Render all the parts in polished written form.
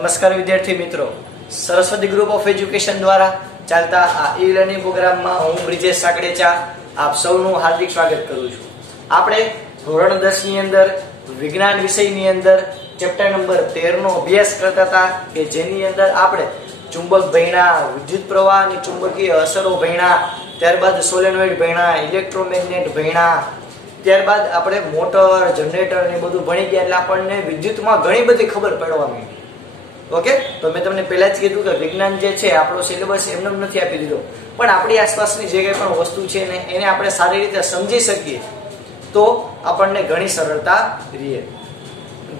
નમસ્કાર વિદ્યાર્થી મિત્રો, સરસ્વતી ગ્રુપ ઓફ એજ્યુકેશન દ્વારા ચાલતા આ ઈ લર્નિંગ પ્રોગ્રામમાં હું બ્રિજેશ સાકડેચા આપ સૌનું હાર્દિક સ્વાગત કરું છું. આપણે ધોરણ 10 ની અંદર વિજ્ઞાન વિષયની અંદર ચેપ્ટર નંબર 13 નો અભ્યાસ કરતા હતા કે જેની અંદર આપણે ચુંબક ભણ્યા, વિદ્યુત પ્રવાહની ચુંબકીય અસરો ભણ્યા, ત્યારબાદ સોલેનોઇડ ભણ્યા, ઇલેક્ટ્રોમેગ્નેટ ભણ્યા, ત્યારબાદ આપણે મોટર, જનરેટર ને બધું ભણી ગયા એટલે આપણને વિદ્યુતમાં ઘણી બધી ખબર પડવા માંડી. ઓકે, તો મેં તમને પહેલા જ કીધું કે વિજ્ઞાન જે છે આપણો સિલેબસ એમને નથી આપી દીધો, પણ આપણી આસપાસની જે કંઈ પણ વસ્તુ છે ને એને આપણે સારી રીતે સમજી શકીએ તો આપણને ઘણી સરળતા રહે.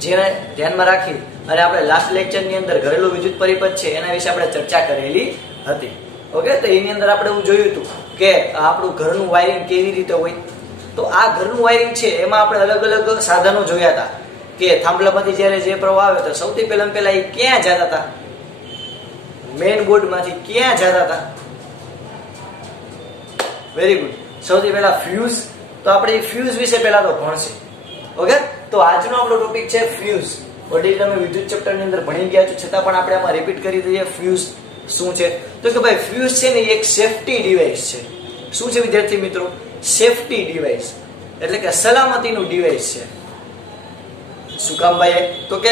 જેને ધ્યાનમાં રાખી અને આપણે લાસ્ટ લેક્ચરની અંદર ઘરેલું વિદ્યુત પરિપથ છે એના વિશે આપણે ચર્ચા કરેલી હતી. ઓકે, તો એની અંદર આપણે એવું જોયું હતું કે આપણું ઘરનું વાયરિંગ કેવી રીતે હોય. તો આ ઘરનું વાયરિંગ છે એમાં આપણે અલગ અલગ સાધનો જોયા હતા કે થાંભલામાંથી જ્યારે જે પ્રવાહ આવે તો સૌથી પહેલા એ ક્યાં જતા હતા? મેઇન બોર્ડમાંથી ક્યાં જતા હતા? Very good. સૌથી પહેલા ફ્યુઝ. તો આપણે ફ્યુઝ વિશે પહેલા તો ભણશે. ઓકે, તો આજનો આપણો ટોપિક છે ફ્યુઝ. ઓલરેડી તમે વિદ્યુત ચેપ્ટર ની અંદર ભણી ગયા છો, છતાં પણ આપણે આમાં રિપીટ કરી દઈએ ફ્યુઝ શું છે. તો કે ભાઈ ફ્યુઝ છે ને એક સેફટી ડિવાઇસ છે. શું છે વિદ્યાર્થી મિત્રો? સેફટી ડિવાઇસ એટલે કે સલામતીનું ડિવાઇસ છે. શું કામ ભાઈ? તો કે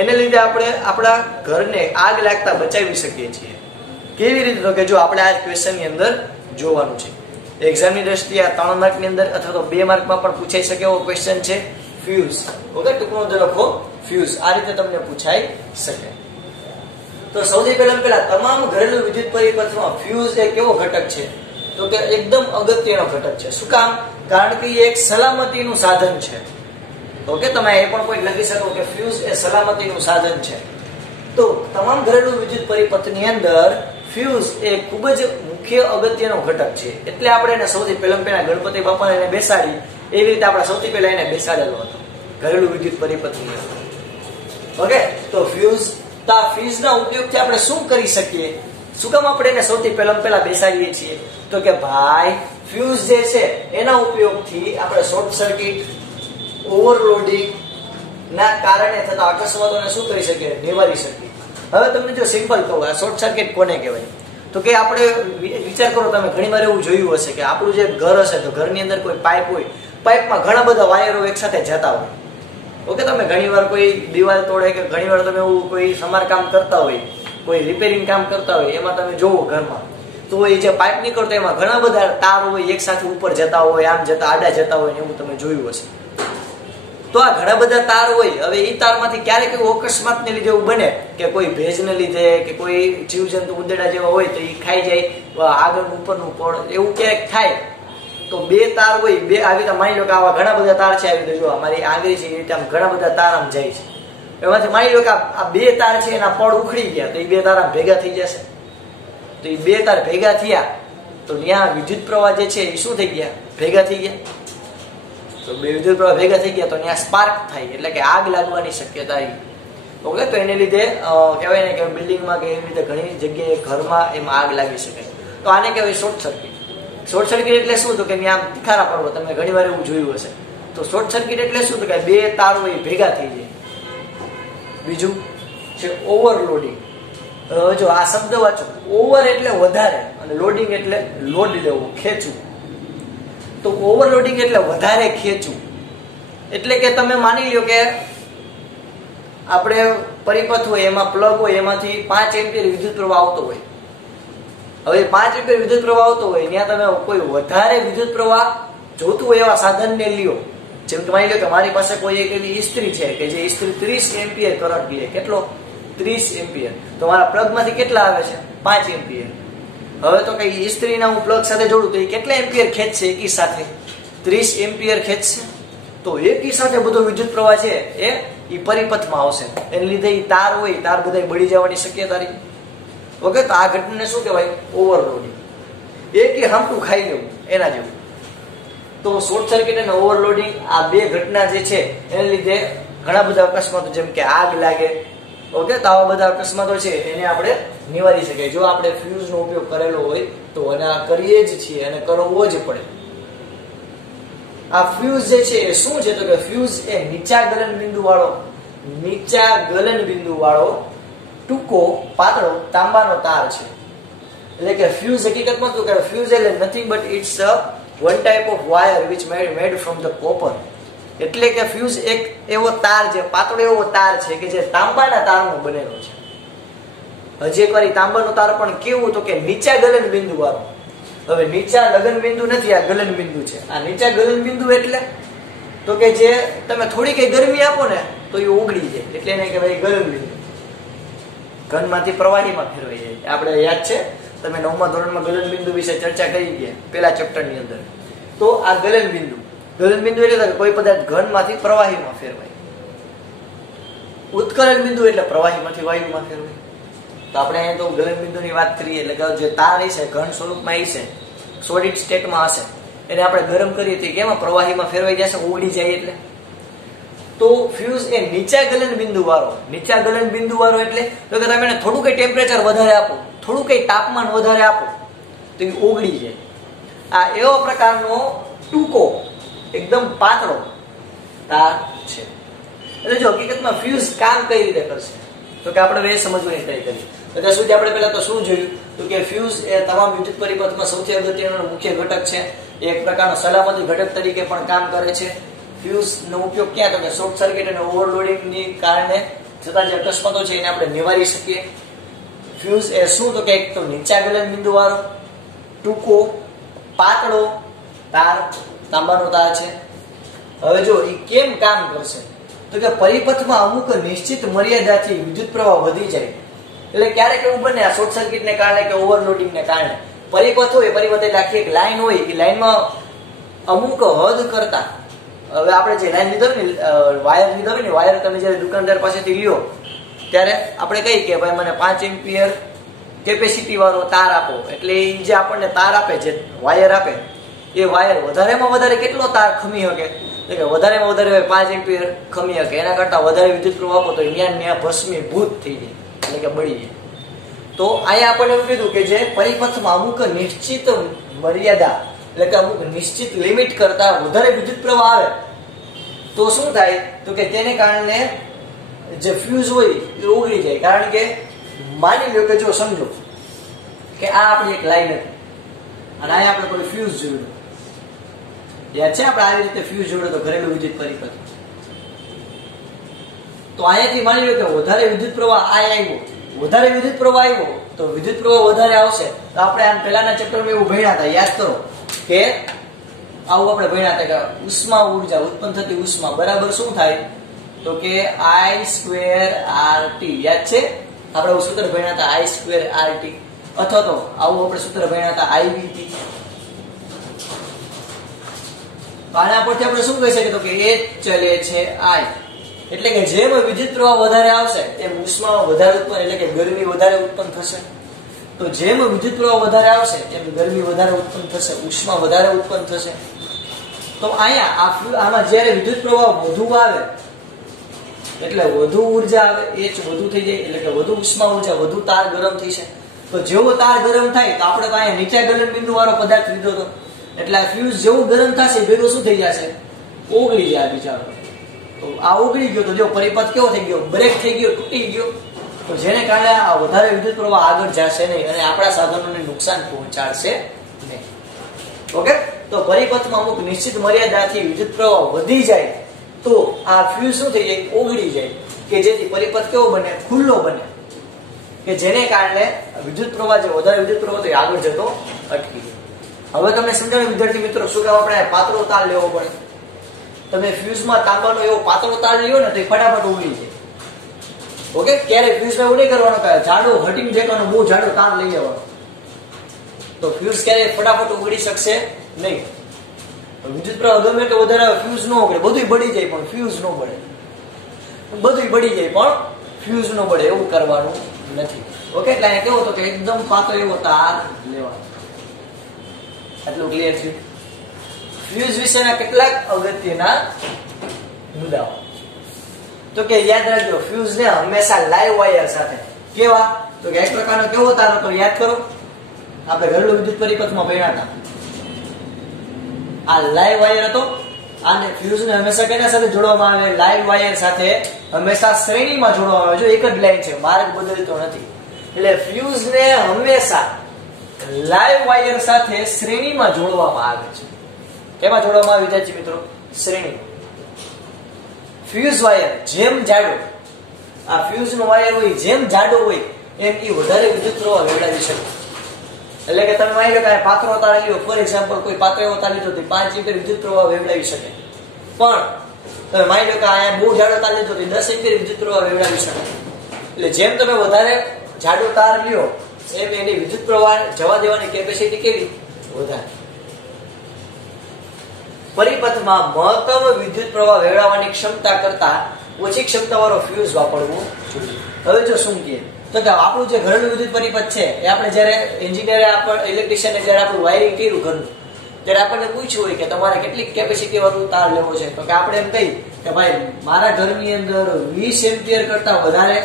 એને લીધે આપણે આપણા ઘરને આગ લાગતા બચાવી શકીએ છીએ. કેવી રીતે? તો કે જો આપણે આ ક્વેશ્ચન ની અંદર જોવાનું છે. એક્ઝામની દ્રષ્ટિએ આ 3 માર્ક ની અંદર અથવા તો 2 માર્કમાં પણ પૂછાઈ શકે એવો ક્વેશ્ચન છે ફ્યુઝ. ઓકે, ટૂંકમાં લખો ફ્યુઝ. આ રીતે તમને પૂછાઈ શકે. તો સૌથી પહેલા તમામ ઘરેલું વિદ્યુત પરિપથમાં ફ્યુઝ એ કેવો ઘટક છે? તો કે એકદમ અગત્યનો ઘટક છે. શું કામ? કારણ કે એ એક સલામતીનું સાધન છે. ઓકે, તમે એ પણ કોઈ લખી શકો કે ફ્યુઝ એ સલામતીનું સાધન છે. તો તમામ ઘરેલું વિદ્યુત પરિપથની અંદર ફ્યુઝ એ ખૂબ જ મુખ્ય અગત્યનો ઘટક છે. એટલે આપણે એને સૌથી પહેલા ગણપતિ બાપાને એને બેસાડી એવી રીતે આપણે સૌથી પહેલા એને બેસાડેલો હતો ઘરેલું વિદ્યુત પરિપથની અંદર. ઓકે, તો ફ્યુઝના ઉપયોગથી આપણે શું કરી શકીએ? શું કામ આપણે એને સૌથી પહેલા બેસાડીએ છીએ? તો કે ભાઈ ફ્યુઝ જે છે એના ઉપયોગથી આપણે શોર્ટ સર્કિટ, ઓવરલોડિંગ ના કારણે થતા અકસ્માતોને શું કરી શકીએ? નિવારી શકીએ. હવે તમને જો સિમ્પલ કહું, આ શોર્ટ સર્કિટ કોને કહેવાય? તો કે આપણે વિચાર કરો, તમે ઘણી વાર એવું જોયું હશે કે આપણું જે ઘર હશે તો ઘરની અંદર કોઈ પાઇપ હોય, પાઇપમાં ઘણા બધા વાયરો એકસાથે જતા હોય. ઓકે, તમે ઘણી વાર કોઈ દિવાલ તોડે કે ઘણી વાર તમે એવું કોઈ સમારકામ કરતા હોય, કોઈ રિપેરિંગ કામ કરતા હોય, એમાં તમે જોવો ઘરમાં તો એ જે પાઇપ નીકળતો એમાં ઘણા બધા તાર હોય, એક સાથે ઉપર જતા હોય, આમ જતા આડા જતા હોય ને એવું તમે જોયું હશે. તો આ ઘણા બધા તાર હોય. હવે એ તારમાંથી ક્યારેક એવું અકસ્માતને લીધે એવું બને કે કોઈ ભેજને લીધે કે કોઈ જીવજંતુ ઉંદરડા જેવા હોય તો એ ખાઈ જાય, આગળ ઉપરનું પડ એવું ક્યારેક થાય તો બે તાર હોય, બે આવી રીતે માની લો કે આવા ઘણા બધા તાર છે. આવી રીતે જો અમારી આંગળી છે એ રીતે આમ ઘણા બધા તાર આમ જાય છે. એમાંથી માની લો કે આ બે તાર છે એના પડ ઉખડી ગયા તો એ બે તાર આમ ભેગા થઈ જશે. તો એ બે તાર ભેગા થયા તો ત્યાં વિદ્યુત પ્રવાહ જે છે એ શું થઈ ગયા? ભેગા થઈ ગયા. તો બે વિદ્યુત પ્રવાહ ભેગા થઈ ગયા તો ત્યાં સ્પાર્ક થાય એટલે કે આગ લાગવાની શક્યતા આવી. ઓકે, તો એને લીધે કહેવાય ને કે બિલ્ડિંગમાં કે એવી રીતે ઘણી જગ્યાએ ઘરમાં એમાં આગ લાગી શકે. તો આને કહેવાય શોર્ટ સર્કિટ. શોર્ટ સર્કિટ એટલે શું? તો કે ત્યાં તિખારા પડવો, તમે ઘણી વાર એવું જોયું હશે. તો શોર્ટ સર્કિટ એટલે શું? તો કે બે તારો એ ભેગા થઈ જાય. બીજું છે ઓવરલોડિંગ. જો આ શબ્દ વાંચો, ઓવર એટલે વધારે અને લોડિંગ એટલે લોડ લેવું, ખેંચવું. તો ઓવરલોડિંગ એટલે વધારે ખેંચવું. એટલે કે તમે માની લો કે આપણે પરિપથ હોય, એમાં પ્લગ હોય, એમાંથી 5 એમ્પિયર વિદ્યુત પ્રવાહ આવતો હોય. હવે 5 એમ્પિયર વિદ્યુત પ્રવાહ આવતો હોય ત્યાં તમે કોઈ વધારે વિદ્યુત પ્રવાહ જોતું હોય એવા સાધનને લ્યો. જેમ કે માની લો કે મારી પાસે કોઈ એક એવી ઇસ્ત્રી છે કે જે ઇસ્ત્રી 30 એમ્પિયર કરંટ લે. કેટલો? 30 એમ્પિયર. તો મારા પ્લગમાંથી કેટલા આવે છે? 5 એમ્પિયર. હવે તો કઈ ઇસ્ત્રીના હું પ્લગ સાથે જોડું તો એ કેટલા એમ્પિયર ખેંચશે? એકી સાથે 30 એમ્પિયર ખેંચશે. તો એકી સાથે બધો વિદ્યુત પ્રવાહ છે એ પરિપથમાં આવશે. એને લીધે એ તાર હોય, તાર બધા બળી જવાની શક્યતા રહી. ઓકે, તો આ ઘટનાને શું કહેવાય? ઓવરલોડિંગ. એકી હામટું ખાઈ લેવું એના જેવું. તો શોર્ટ સર્કિટ અને ઓવરલોડિંગ આ બે ઘટના જે છે એને લીધે ઘણા બધા અકસ્માતો જેમ કે આગ લાગે. ઓકે, તો આવા બધા અકસ્માતો છે એને આપણે નિવારી શકીએ જો આપણે ફ્યુઝનો ઉપયોગ કરેલો હોય તો. અને આ કરીએ જ છીએ અને કરવો જ પડે. આ ફ્યુઝ જે છે એ શું છે? તો કે ફ્યુઝ એ નીચા ગલન બિંદુ વાળો ટૂંકો પાતળો તાંબાનો તાર છે. એટલે કે ફ્યુઝ હકીકતમાં શું કહેવાય? ફ્યુઝ એટલે nothing but it's one type of wire which made from the copper. એટલે કે ફ્યુઝ એક એવો તાર છે, પાતળો એવો તાર છે કે જે તાંબાના તારનો બનેલો છે. હજી એક વાર તાંબાનો તાર પણ કેવું તો કે નીચા ગલન બિંદુ વાળો. હવે નીચા લગન બિંદુ નથી, આ ગલન બિંદુ છે. આ નીચા ગલન બિંદુ એટલે તો કે જે તમે થોડી કઈ ગરમી આપો ને તો એ ઓગળી જાય, એટલે એને કહેવાય ગલન બિંદુ. ઘનમાંથી પ્રવાહીમાં ફેરવાઈ જાય. આપણે યાદ છે, તમે 9મા ધોરણમાં ગલન બિંદુ વિશે ચર્ચા કરી ગયા પેલા ચેપ્ટરની અંદર. તો આ ગલન બિંદુ એટલે કોઈ પદાર્થ ઘનમાંથી પ્રવાહીમાં ફેરવાય. ઉત્કલન બિંદુ એટલે પ્રવાહીમાંથી વાયુમાં ફેરવાય. તો આપણે તો ગલન બિંદુની વાત કરીએ એટલે કે જે તાર હશે ઘન સ્વરૂપમાં હશે, સોલિડ સ્ટેટમાં હશે, એને આપણે ગરમ કરીએ તો કેમાં પ્રવાહીમાં ફેરવાઈ જશે, ઓગળી જાય. એટલે તો ફ્યુઝ એ નીચા ગલન બિંદુ વાળો. નીચા ગલન બિંદુ વાળો એટલે તો કે તમે એને થોડું કઈ ટેમ્પરેચર વધારે આપો, થોડું કઈ તાપમાન વધારે આપો તો એ ઓગળી જાય. આ એવો પ્રકારનો ટૂંકો એકદમ પાતળો તાર છે. એટલે જો હકીકતમાં ફ્યુઝ કામ કઈ રીતે કરશે તો કે આપણે એ સમજવાની ટ્રાય કરીએ. તો ત્યાં સુધી આપણે પહેલા તો શું જોયું તો કે ફ્યુઝ એ તમામ વિદ્યુત પરિપથમાં સૌથી અગત્યનો મુખ્ય ઘટક છે. એક પ્રકારનો સલામતી ઘટક તરીકે પણ કામ કરે છે. ફ્યુઝ નો ઉપયોગ ક્યાં તો કે શોર્ટ સર્કિટ અને ઓવરલોડિંગની કારણે થતા જે અકસ્માતો છે એને આપણે નિવારી શકીએ. ફ્યુઝ એ શું તો કે એક તો નીચા ગલન બિંદુ વાળો ટૂંકો પાતળો તાર, તાંબાનો તાર છે. હવે જો એ કેમ કામ કરશે તો કે પરિપથમાં અમુક નિશ્ચિત મર્યાદાથી વિદ્યુત પ્રવાહ વધી જાય. એટલે ક્યારેક એવું બને આ શોર્ટ સર્કિટને કારણે કે ઓવરલોડિંગને કારણે પરિપથ હોય, પરિપથ એટલે આખી એક લાઈન હોય, એ લાઈનમાં અમુક હદ કરતા, હવે આપણે જે લાઈન લીધો ને વાયર લીધો હોય ને, વાયર તમે જયારે દુકાનદાર પાસેથી લ્યો ત્યારે આપણે કહીએ કે ભાઈ મને 5 એમ્પિયર કેપેસિટી વાળો તાર આપો. એટલે એ જે આપણને તાર આપે, જે વાયર આપે, એ વાયર વધારેમાં વધારે કેટલો તાર ખમી શકે એટલે કે વધારેમાં વધારે 5 એમ્પિયર ખમી શકે. એના કરતા વધારે વિદ્યુત પ્રવાહ આપો તો ત્યાં ભસ્મીભૂત થઈ જાય, એટલે કે બળી જાય. તો અહીંયા આપણને એવું કીધું કે જે પરિપથમાં અમુક નિશ્ચિત મર્યાદા એટલે કે અમુક નિશ્ચિત લિમિટ કરતા વધારે વિદ્યુત પ્રવાહ આવે તો શું થાય તો કે તેને કારણે જે ફ્યુઝ હોય એ ઓગળી જાય. કારણ કે માની લો કે જો સમજો કે આ આપણી એક લાઈન હતી અને અહીંયા આપણે કોઈ ફ્યુઝ જોડ્યું. યાદ છે આપણે આવી રીતે ફ્યુઝ જોડ્યો તો ઘરેલું વિદ્યુત પરિપથ. તો અહીંયાથી માની લો કે વધારે વિદ્યુત પ્રવાહ આવ્યો, વધારે વિદ્યુત પ્રવાહ આવ્યો તો વિદ્યુત પ્રવાહ વધારે આવશે. તો આપણે આ પહેલાના ચેપ્ટરમાં એવું ભણ્યા હતા, યાદ કરો કે આવું આપણે ભણ્યા હતા કે ઉષ્મા ઉર્જા ઉત્પન્ન થતી ઉષ્મા બરાબર શું થાય તો કે I²RT. યાદ છે આપણે સૂત્ર ભણ્યા હતા I²RT, અથવા તો આવું આપણે સૂત્ર ભણ્યા હતા IVT. આના પરથી આપણે શું કહી શકીએ તો કે H ચલે છે I. એટલે કે જેમ વિદ્યુત પ્રવાહ વધારે આવશે તેમ ઉષ્મા વધારે ઉત્પન્ન એટલે કે ગરમી વધારે ઉત્પન્ન થશે. તો જેમ વિદ્યુત પ્રવાહ વધારે આવશે તેમ ગરમી વધારે ઉત્પન્ન થશે, ઉષ્મા વધારે ઉત્પન્ન થશે. તો અહીંયા આમાં જ્યારે વિદ્યુત પ્રવાહ વધુ આવે એટલે વધુ ઉર્જા આવે, H વધુ થઈ જાય એટલે કે વધુ ઉષ્મા ઉર્જા, વધુ તાર ગરમ થઈ છે. તો જેવો તાર ગરમ થાય તો આપણે તો અહીંયા નીચા ગલન બિંદુ વાળો પદાર્થ લીધો હતો એટલે ફ્યુઝ જેવું ગરમ થશે ભેગો શું થઈ જશે, ઓગળી જાય બિચારો. તો આ ઓગળી ગયો તો જો પરિપથ કેવો થઈ ગયો, બ્રેક થઈ ગયો, તૂટી ગયો. તો જેને કારણે આ વધારે વિદ્યુત પ્રવાહ આગળ જશે નહીં અને આપણા સાધનોને નુકસાન પહોંચાડશે નહીં. ઓકે, તો પરિપથમાં અમુક નિશ્ચિત મર્યાદાથી વિદ્યુત પ્રવાહ વધી જાય તો આ ફ્યુઝ શું થઈ જાય, ઓગળી જાય. કે જેથી પરિપથ કેવો બને, ખુલ્લો બને, કે જેને કારણે વિદ્યુત પ્રવાહ જે વધારે વિદ્યુત પ્રવાહ તો આગળ જતો અટકી જાય. હવે તમને સમજાવ્યું વિદ્યાર્થી મિત્રો શું કે આપણે પાતળો તાર લેવો પડે. તમે ફ્યુઝમાં તાંબાનો એવો પાતળો તાર લ્યો ને તો એ ફટાફટ ઓગળી જાય. ઓકે, ક્યારે ફ્યુઝમાં એવું નહીં કરવાનું કે જાડો હટિંગ જેકાનો બહુ જાડો તાર લઈ જવાનો, તો ફ્યુઝ ક્યારે ફટાફટ ઓગળી શકશે નહીં. વિદ્યુત પ્રવાહ ગમે તો વધારે ફ્યુઝ ન ઓગળે, બધું બળી જાય પણ ફ્યુઝ ન બળે, બધું બળી જાય પણ ફ્યુઝ ન બળે, એવું કરવાનું નથી. ઓકે, એટલે અહીંયા કેવો હતો કે એકદમ પાતળો એવો તાર લેવાનો. આટલું ક્લિયર છે. ફ્યુઝ વિશેના કેટલાક અગત્યના મુદ્દાઓ તો કે યાદ રાખજો, ફ્યુઝ ને હંમેશા લાઈવ વાયર સાથે કેવા તો કે એક પ્રકારનો કેવો તાર હતો, યાદ કરો આપણે ઘરેલું વિદ્યુત પરિપથમાં ભણ્યા હતા. આ લાઈવ વાયર હતો આને ફ્યુઝને હંમેશા કેના સાથે જોડવામાં આવે? લાઈવ વાયર સાથે હંમેશા શ્રેણીમાં જોડવામાં આવે. જો એક જ લાઈન છે, માર્ગ બદલતો નથી. એટલે ફ્યુઝને હંમેશા લાઈવ વાયર સાથે શ્રેણીમાં જોડવામાં આવે છે. કેમાં જોડવામાં આવે વિદ્યાર્થી મિત્રો? શ્રેણી. ફ્યુઝ વાયર જેમ જાડો, આ ફ્યુઝ નો વાયર હોય જેમ જાડો હોય એમ એ વધારે વિદ્યુત પ્રવાહ વેવડાવી શકે. એટલે કે તમે માની લો કે પાત્રો તાર લ્યો, ફોર એક્ઝામ્પલ કોઈ પાત્ર એવો તાર લીધો તો 5 એમ્પિયર વિદ્યુત પ્રવાહ વેવડાવી શકે. પણ તમે માની લો કે આ બહુ જાડો તાર લીધો તો 10 એમ્પિયર વિદ્યુત પ્રવાહ વેવડાવી શકે. એટલે જેમ તમે વધારે જાડો તાર લ્યો એમ એની વિદ્યુત પ્રવાહ જવા દેવાની કેપેસિટી કેવી? વધારે. પરિપથમાં મહત્તમ વિદ્યુત પ્રવાહ વેવડાવવાની ક્ષમતા કરતા ઓછી ક્ષમતાવાળો ફ્યુઝ વાપરવો જોઈએ. હવે જો શું કહે તો કે આપણું જે ઘરનું વિદ્યુત પરિપથ છે એ આપણે જ્યારે એન્જિનિયરે ઇલેક્ટ્રિશિયને જ્યારે આપણું વાયરિંગ કર્યું ઘરનું, ત્યારે આપણને પૂછ્યું હોય કે તમારે કેટલી કેપેસિટી વાળું તાર લેવો છે, તો કે આપણે એમ કહી કે ભાઈ મારા ઘરની અંદર 20 એમ્પિયર કરતા વધારે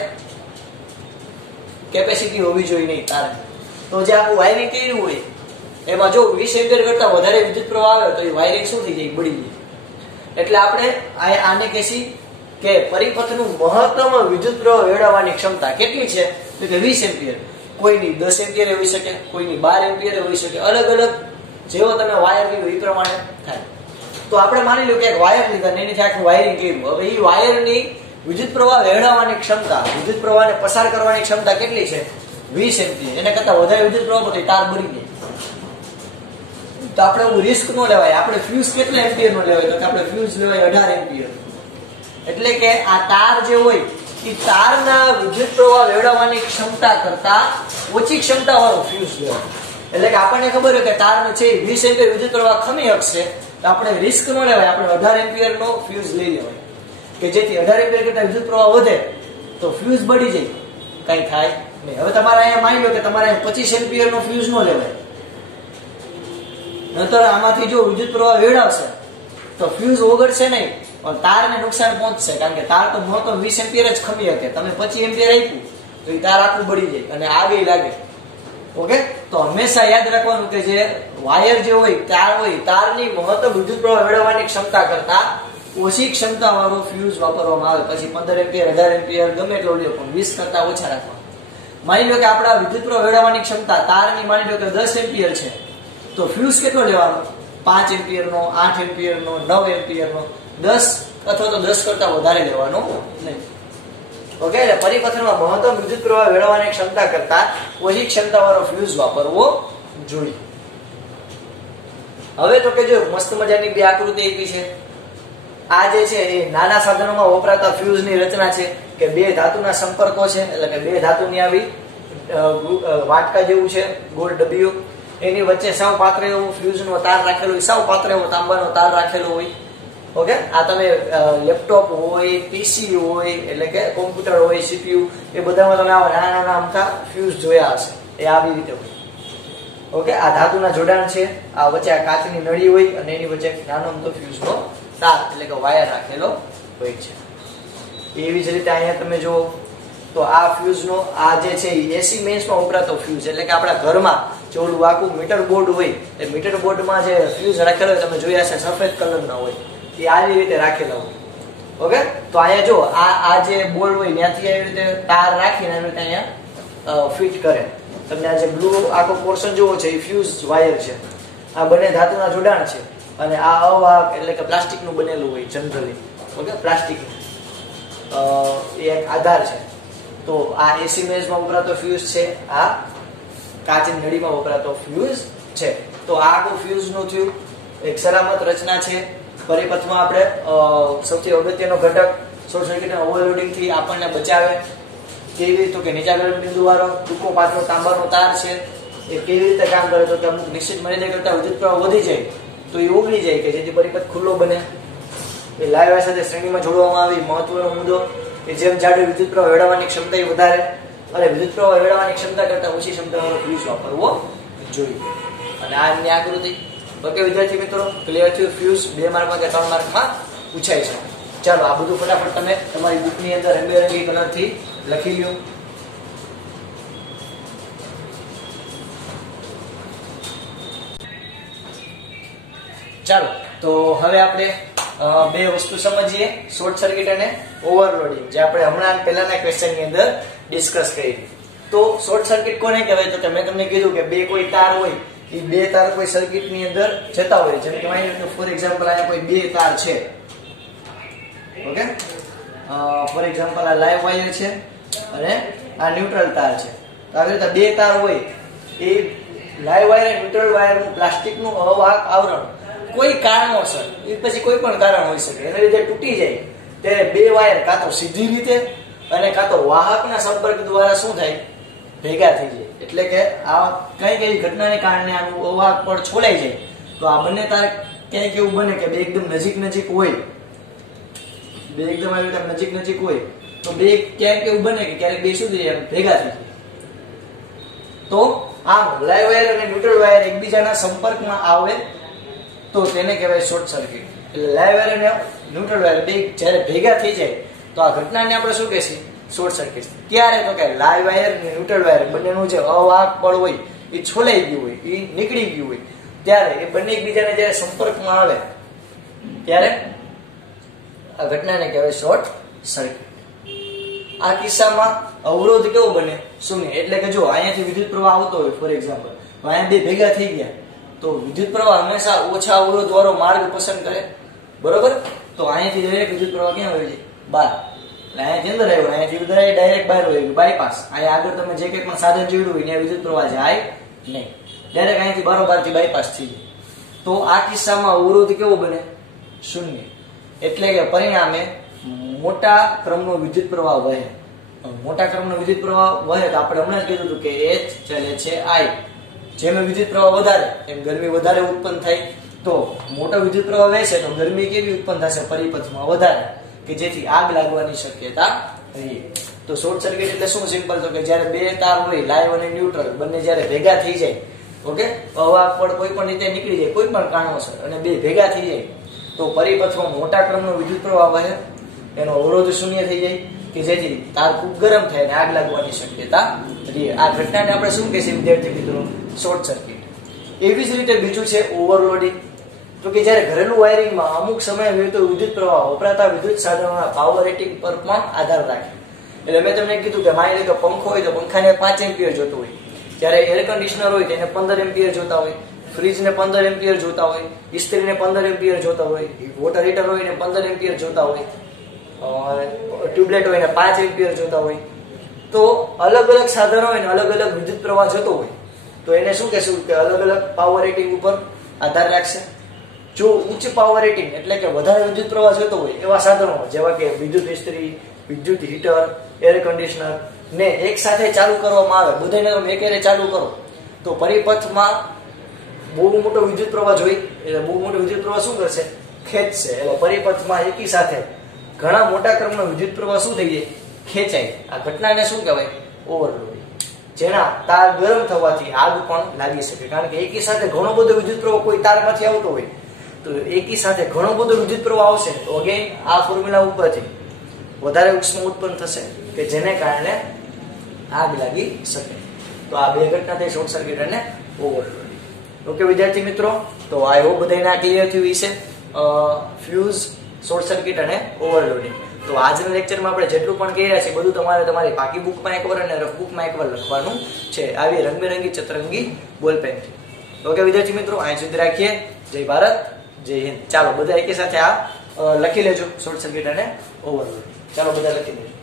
કેપેસિટી હોવી જોઈએ નહીં તાર. તો જે આપણું વાયરિંગ કર્યું હોય એમાં જો 20 એમ્પિયર કરતા વધારે વિદ્યુત પ્રવાહ આવે તો એ વાયરિંગ શું થઈ જાય? બળી જાય. એટલે આપણે આને કહેશી કે પરિપથનું મહત્તમ વિદ્યુત પ્રવાહ વેવડાવવાની ક્ષમતા કેટલી છે? તો કે 20 એમ્પિયર. કોઈની 10 એમ્પિયર હોઈ શકે, કોઈની 12 એમ્પિયર હોઈ શકે. અલગ અલગ જેવો તમે વાયર લીધો એ પ્રમાણે થાય. તો આપણે માની લો કે એક વાયર લીધા ને એની આખું વાયરિંગ કર્યું. હવે એ વાયરની વિદ્યુત પ્રવાહ વેવડાવવાની ક્ષમતા, વિદ્યુત પ્રવાહને પસાર કરવાની ક્ષમતા કેટલી છે? 20 એમ્પિયર. એને કરતા વધારે વિદ્યુત પ્રવાહ તો તાર બળી જાય. તો આપણે એવું રિસ્ક ન લેવાય. આપણે ફ્યુઝ કેટલા એમ્પિયર નો લેવાય? તો કે આપણે ફ્યુઝ લેવાય 18 એમ્પિયર. એટલે કે આ તાર જે હોય એ તારના વિદ્યુત પ્રવાહ વેવડાવવાની ક્ષમતા કરતા ઓછી ક્ષમતા વાળો ફ્યુઝ લેવાય. એટલે કે આપણને ખબર હોય કે તારનો છે 20 એમ્પિયર વિદ્યુત પ્રવાહ ખમી શકશે, તો આપણે રિસ્ક ન લેવાય. આપણે 18 એમ્પિયર નો ફ્યુઝ લઈ લેવાય કે જેથી 18 એમ્પિયર કરતા વિદ્યુત પ્રવાહ વધે તો ફ્યુઝ બળી જાય, કઈ થાય નહીં. હવે તમારે અહીંયા માની લો કે તમારે 25 એમ્પિયર નો ફ્યુઝ ન લેવાય. નતર આમાંથી જો વિદ્યુત પ્રવાહ વેવડાવશે તો ફ્યુઝ ઓગળશે નહીં પણ તારને નુકસાન પહોંચશે. કારણ કે તાર તો મહત્તમ 20 એમ્પિયર જ ખમી શકે. તમે 25 એમ્પિયર આપ્યું તો એ તાર આખું બળી જાય અને આગે લાગે. ઓકે, તો હંમેશા યાદ રાખવાનું કે જે વાયર જે હોય, તાર હોય, તારની મહત્તમ વિદ્યુત પ્રવાહ વેવડાવવાની ક્ષમતા કરતા ઓછી ક્ષમતા વાળો ફ્યુઝ વાપરવામાં આવે. પછી 15 એમ્પિયર 18 એમ્પિયર ગમે એટલો લ્યો પણ 20 કરતા ઓછા રાખવા. માની લો કે આપણા વિદ્યુત પ્રવાહ વેવડાવવાની ક્ષમતા તારની માની લો કે 10 એમ્પિયર છે, તો ફ્યુઝ કેટલો લેવાનો? 5 એમ્પિયર નો, 8 એમ્પિયર નો, 9 એમ્પિયર નો, 10 અથવા તો 10 કરતા વધારે લેવાનો નહીં. ઓકે, એટલે પરિપથમાં મહત્તમ વિદ્યુત પ્રવાહ વેવડાવવાની ક્ષમતા કરતા ઓછી ક્ષમતા વાળો ફ્યુઝ વાપરવો જોઈએ. હવે તો કે જો મસ્ત મજાની બે આકૃતિ આપી છે. આ જે છે એ નાના સાધનોમાં વપરાતા ફ્યુઝની રચના છે કે બે ધાતુના સંપર્કો છે. એટલે કે બે ધાતુની આવી વાટકા જેવું છે ગોળ ડબીઓ, એની વચ્ચે સાવ પાતળો એવો ફ્યુઝનો તાર રાખેલો હોય, સાવ પાતળો એવો તાંબાનો તાર રાખેલો હોય. ઓકે, આ તમે લેપટોપ હોય, પીસી હોય, એટલે કે કોમ્પ્યુટર હોય, સીપીયુ, એ બધામાં તમે આવા નાના નાના અમથા ફ્યુઝ જોયા હશે. એ આવી રીતે હોય. ઓકે, આ ધાતુના જોડાણ છે. આ વચ્ચે આ કાચની નળી હોય અને એની વચ્ચે નાનો અમથો ફ્યુઝનો તાર એટલે કે વાયર રાખેલો હોય છે. એવી જ રીતે અહીંયા તમે જુઓ તો આ ફ્યુઝનો આ જે છે એસી મેન્સમાં વપરાતો ફ્યુઝ. એટલે કે આપણા ઘરમાં જે ઓલું આખું મીટર બોર્ડ હોય એ મીટર બોર્ડમાં જે ફ્યુઝ રાખેલો હોય તમે જોયા હશે, સફેદ કલરના હોય, એ આવી રીતે રાખેલા હોય. ઓકે, તો અહીંયા જો આ જે બોર્ડ હોય ત્યાંથી આવી રીતે તાર રાખીને આવી રીતે અહીંયા ફિટ કરે. તમને આ જે બ્લુ આખો પોર્શન જોવો છે એ ફ્યુઝ વાયર છે. આ બંને ધાતુના જોડાણ છે અને આ અવાહક એટલે કે પ્લાસ્ટિકનું બનેલું હોય જનરલી. ઓકે, પ્લાસ્ટિક એ એક આધાર છે. તો આ એસી મેન્સમાં વપરાતો ફ્યુઝ છે, આ કાચની નળીમાં વપરાતો ફ્યુઝ છે. તો આ આખું ફ્યુઝનું થયું એક સલામત રચના છે. પરિપથમાં આપણે સૌથી અગત્યનો ઘટક શોર્ટ સર્કિટના ઓવરલોડિંગ થી આપણને બચાવે. કેવી રીતે? તો કે નીચા ગલન બિંદુ વાળો ટૂંકો પાતળો તાંબાનો તાર છે. એ કેવી રીતે કામ કરે? તો કે અમુક નિશ્ચિત મર્યાદા કરતા વિદ્યુત પ્રવાહ વધી જાય તો એ ઓગળી જાય કે જેથી પરિપથ ખુલ્લો બને. એ લાઇવ વાયર સાથે શ્રેણીમાં જોડવામાં આવી. મહત્વનો મુદ્દો કે જેમ જાડું વિદ્યુત પ્રવાહ વેવડાવવાની ક્ષમતા વધારે અને વિદ્યુત પ્રવાહ વેવડાવવાની ક્ષમતા કરતા ઓછી ક્ષમતાવાળો ફ્યુઝ વાપરવો જોઈએ. અને આ એમની આકૃતિ. ઓકે વિદ્યાર્થી મિત્રો, ક્લિયર થયું? ફ્યુઝ 2 માર્કમાં કે 3 માર્કમાં પૂછાય છે. ચાલો આ બધું ફટાફટ તમે તમારી બુકની અંદર રંગબેરંગી કલરથી લખી લ્યો. ચાલો તો હવે આપણે બે વસ્તુ સમજીએ, શોર્ટ સર્કિટ અને ઓવરલોડિંગ, જે આપણે હમણાં પહેલાના ક્વેશ્ચનની અંદર ડિસ્કસ કરી. તો શોર્ટ સર્કિટ કોને કહેવાય? તો મેં તમને કીધું કે બે કોઈ તાર હોય, એ બે તાર કોઈ સર્કિટની અંદર જતા હોય. જેમ કે માની લો ફોર એક્ઝામ્પલ અહીંયા કોઈ બે તાર છે, ઓકે, ફોર એક્ઝામ્પલ આ લાઈવ વાયર છે અને આ ન્યુટ્રલ તાર છે. તો આવી રીતે બે તાર હોય, એ લાઈવ વાયર અને ન્યુટ્રલ વાયરનું પ્લાસ્ટિકનું અવાહક આવરણ કોઈ કારણોસર, એ પછી કોઈ પણ કારણ હોઈ શકે, એના લીધે તૂટી જાય, ત્યારે બે વાયર કાં તો સીધી રીતે અને કાં તો વાહકના સંપર્ક દ્વારા શું થાય? ભેગા થઈ જાય. એટલે કે આ કઈ કઈ ઘટનાને કારણે આનું અવાહક પડ છોડાઈ જાય. તો આ બંને તાર ક્યાંક એવું બને કે બે એકદમ નજીક હોય, બે એકદમ આવી રીતે નજીક હોય, તો બે ક્યાંક એવું બને કે ક્યારેક બે શું થઈ જાય? ભેગા થઈ જાય. તો આમ લાઈવ વાયર અને ન્યુટ્રલ વાયર એકબીજાના સંપર્કમાં આવે તો તેને કહેવાય શોર્ટ સર્કિટ. એટલે લાઈવ વાયર અને ન્યુટ્રલ વાયર બે જ્યારે ભેગા થઈ જાય તો આ ઘટનાને આપણે શું કહીશું? Short circuit. ત્યારે તો કે લાઈવ વાયર અને ન્યુટ્રલ વાયર બંનેનું જે અવાહક પડ હોય એ છોલાઈ ગયું હોય, એ નીકળી ગયું હોય, ત્યારે એ બંને એકબીજાને જ્યારે સંપર્કમાં આવે ત્યારે આ ઘટનાને કહેવાય શોર્ટ સર્કિટ. આ કિસ્સામાં અવરોધ કેવો બને? શૂન્ય. એટલે કે જો અહીંયાથી વિદ્યુત પ્રવાહ આવતો હોય, ફોર એક્ઝામ્પલ અહીંયા બે ભેગા થઈ ગયા, તો વિદ્યુત પ્રવાહ હંમેશા ઓછા અવરોધ વાળો માર્ગ પસંદ કરે, બરોબર? તો અહીંયાથી ડાયરેક્ટ વિદ્યુત પ્રવાહ ક્યાં હોય છે? બહાર. એટલે અહીંયાથી અંદર આવ્યો, અહીંયાથી અંદર ડાયરેક્ટ બહાર હોય, બાયપાસ. અહીંયા આગળ તમે જે કંઈ પણ સાધન જોડ્યું હોય ત્યાં વિદ્યુત પ્રવાહ જાય નહીં, ડાયરેક્ટ અહીંયાથી બારોબારથી બાયપાસ થઈ જાય. તો આ કિસ્સામાં અવરોધ કેવો બને? શૂન્ય. એટલે કે પરિણામે મોટા ક્રમનો વિદ્યુત પ્રવાહ વહે. મોટા ક્રમનો વિદ્યુત પ્રવાહ વહે તો આપણે હમણાં જ કીધું હતું કે H ચલે છે I. જેમ વિદ્યુત પ્રવાહ વધારે એમ ગરમી વધારે ઉત્પન્ન થાય. તો મોટો વિદ્યુત પ્રવાહ વહેશે તો ગરમી કેવી ઉત્પન્ન થશે? પરિપથમાં વધારે, કે જેથી આગ લાગવાની શક્યતા રહે. તો શોર્ટ સર્કિટ એટલે શું? સિમ્પલ. તો કે જ્યારે બે તાર હોય, લાઈવ અને ન્યુટ્રલ, બંને જ્યારે ભેગા થઈ જાય, ઓકે, અવાહક પડ કોઈ પણ રીતે નીકળી જાય કોઈ પણ કારણોસર, અને બે ભેગા થઈ જાય તો પરિપથમાં મોટા ક્રમનો વિદ્યુત પ્રવાહ વહે, એનો અવરોધ શૂન્ય થઈ જાય, કે જેથી તાર ખૂબ ગરમ થાય અને આગ લાગવાની શક્યતા રહે. આ ઘટનાને આપણે શું કહીશું વિદ્યાર્થી મિત્રો? Short circuit. એવી જ રીતે બીજું છે ઓવરલોડિંગ. તો કે જ્યારે ઘરેલું વાયરિંગમાં અમુક સમયે વહેતો વિદ્યુત પ્રવાહ વપરાતા વિદ્યુત સાધનોના પાવર રેટિંગ પર પણ આધાર રાખે. એટલે મેં તમને કીધું કે માની લો કે પંખો હોય તો પંખાને 5 એમ્પિયર જોતો હોય, જ્યારે એર કન્ડિશનર હોય તેને 15 એમ્પિયર જોતા હોય, ફ્રીજને 15 એમ્પિયર જોતા હોય, ઇસ્ત્રીને 15 એમ્પિયર જોતા હોય, વોટર હીટર હોય ને 15 એમ્પિયર જોતા હોય, ટ્યુબલાઇટ હોય ને 5 એમ્પિયર જોતા હોય. તો અલગ અલગ સાધનો હોય ને અલગ અલગ વિદ્યુત પ્રવાહ જતો હોય, તો એને શું કહેશું? કે અલગ અલગ પાવર રેટિંગ ઉપર આધાર રાખશે. જો ઉચ્ચ પાવર રેટિંગ એટલે કે વધારે વિદ્યુત પ્રવાહ જતો હોય એવા સાધનો જેવા કે વિદ્યુત ઇસ્ત્રી, વિદ્યુત હીટર, એર કન્ડિશનર ને એક સાથે ચાલુ કરવામાં આવે, બધાને તમે એકેરે ચાલુ કરો તો પરિપથમાં બહુ મોટો વિદ્યુત પ્રવાહ જોઈ, એટલે બહુ મોટો વિદ્યુત પ્રવાહ શું કરશે? ખેંચશે. એટલે પરિપથમાં એકી સાથે ઘણા મોટા ક્રમનો વિદ્યુત પ્રવાહ શું થઈ જાય? ખેંચાય. આ ઘટનાને શું કહેવાય? ઓવરલોડિંગ. જેના તાર ગરમ થવાથી આગ પણ લાગી શકે, કારણ કે એકી સાથે ઘણો બધો વિદ્યુત પ્રવાહ કોઈ તારમાંથી આવતો હોય તો એકી સાથે ઘણો બધો વિદ્યુત પ્રવાહ આવશે તો અગેન આ ફોર્મ્યુલા ઉપરથી વધારે ઉષ્મા ઉત્પન્ન થશે, કે જેને કારણે આગ લાગી શકે. તો આ બે ઘટના થઈ, શોર્ટ સર્કિટ અને ઓવરલોડિંગ. ઓકે વિદ્યાર્થી મિત્રો, તો આઈ હોપ બધાને આ ક્લિયર થયું હશે. ફ્યુઝ, શોર્ટ સર્કિટ અને ઓવરલોડિંગ. તો આજના લેક્ચરમાં આપણે જેટલું પણ કહી રહ્યા છીએ બધું તમારે તમારી પાકી બુકમાં એકવાર અને રફ બુકમાં એકવાર લખવાનું છે, આવી રંગબેરંગી ચતરંગી બોલપેનથી. ઓકે વિદ્યાર્થી મિત્રો, અહીં સુધી રાખીએ. જય ભારત, જય હિન્દ. ચાલો બધા એકી સાથે આ લખી લેજો, શોર્ટ સર્કિટ અને ઓવરલોડિંગ. ચાલો બધા લખી લેજો.